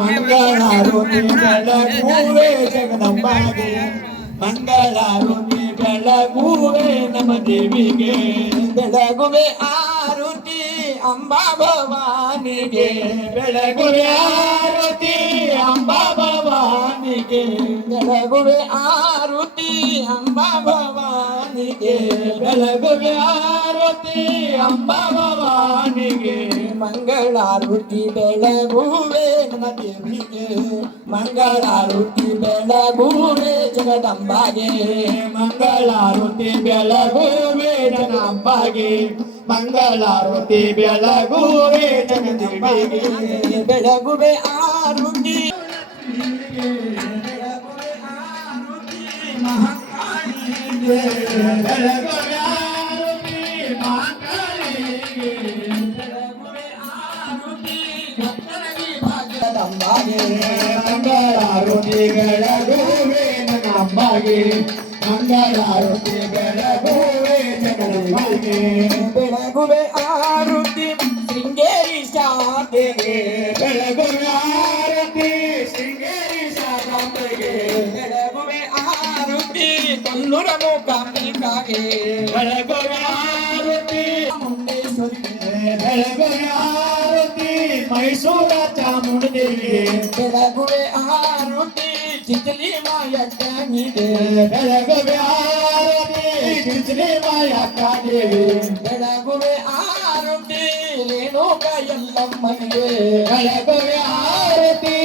ಮಂಗಳಾರುತಿ ಬೆಳಗುವೆ ಜಗದಂಬಾಗೆ ಮಂಗಳಾರುತಿ ಬೆಳಗುವೆ ನಮ್ಮ ದೇವಿಗೆ ಬೆಳಗುವೆ ಆರುತಿ ಅಂಬಾ ಭವಾನಿಗೆ ಬೆಳಗುವೆ ಆರುತಿ ಅಂಬಾ ಭವಾನಿಗೆ ಬೆಳಗುವೆ ಆರುತಿ ಅಂಬಾ ಭವಾನಿಗೆ ಬೆಳಗುವೆ ಆರುತಿ ಅಂಬಾ ಭವಾನಿಗೆ ಮಂಗಳಾರುತಿ ಬೆಳಗುವೆ ನನ್ನ ದೇವಿಗೆ ಮಂಗಳಾರುತಿ ಬೆಳಗುವೆ ಜಗದಂಬಾಗೆ ಮಂಗಳಾರುತಿ ಬೆಳಗುವೆ ಜಗದಂಬಾಗೆ ಮಂಗಳಾರುತಿ ಬೆಳಗುವೆ ಜಗದಂಬಾಗೆ ಬೆಳಗುವೆ ಆರುತಿ ಬೆಳಗುವೆ ಆರುತಿ ಮಹಾಕಾಳಿಗೆ ಬೆಳಗುವೆ ಆರುತಿ ಮಹಾಕಾಳಿಗೆ ಬೆಳಗುವೆ ಆರುತಿ ಭಕ್ತರಿಗೆ ಭಾಗ್ಯದಂಬಾಗೆ ಮಂಗಳಾರುತಿ ಬೆಳಗುವೆ ನನ್ನ ಅಂಬಾಗೆ ಮಂಗಳಾರುತಿ ಬೆಳಗುವೆ ಜಗದಂಬಾಗೆ ಬೆಳಗುವೆ ಆರುತಿ ಶೃಂಗೇರಿ ಶಾಂತಿಗೆ ಬೆಳಗುವೆ ಆರುತಿ ಶೃಂಗೇರಿ ಶಾಂತಿಗೆ ಬೆಳಗುವೆ ಆರುತಿ ಕೊಲ್ಲೂರ ಮೂಕಾಂಬಿಕಾಗೆ ಬೆಳಗುವೆ ಆರುತಿ ಮುಂಡೇಶ್ವರಿಗೆ ಬೆಳಗುವೆ ಆರುತಿ ಮೈಸೂರ ಚಾಮುಂಡೇವಿಗೆ ಬೆಳಗುವೆ ಆರುತಿ ಚಿಂಚಲಿ ಮಾಯಕ್ಕನಿಗೆ ಬೆಳಗುವೆ ಆರುತಿ ಚಿಂಚಲಿ ಮಾಯಕ್ಕನಿಗೆ ಬೆಳಗುವೆ ಆರುತಿ ರೇಣುಕ ಎಲ್ಲಮ್ಮನಿಗೆ ಬೆಳಗುವೆ ಆರುತಿ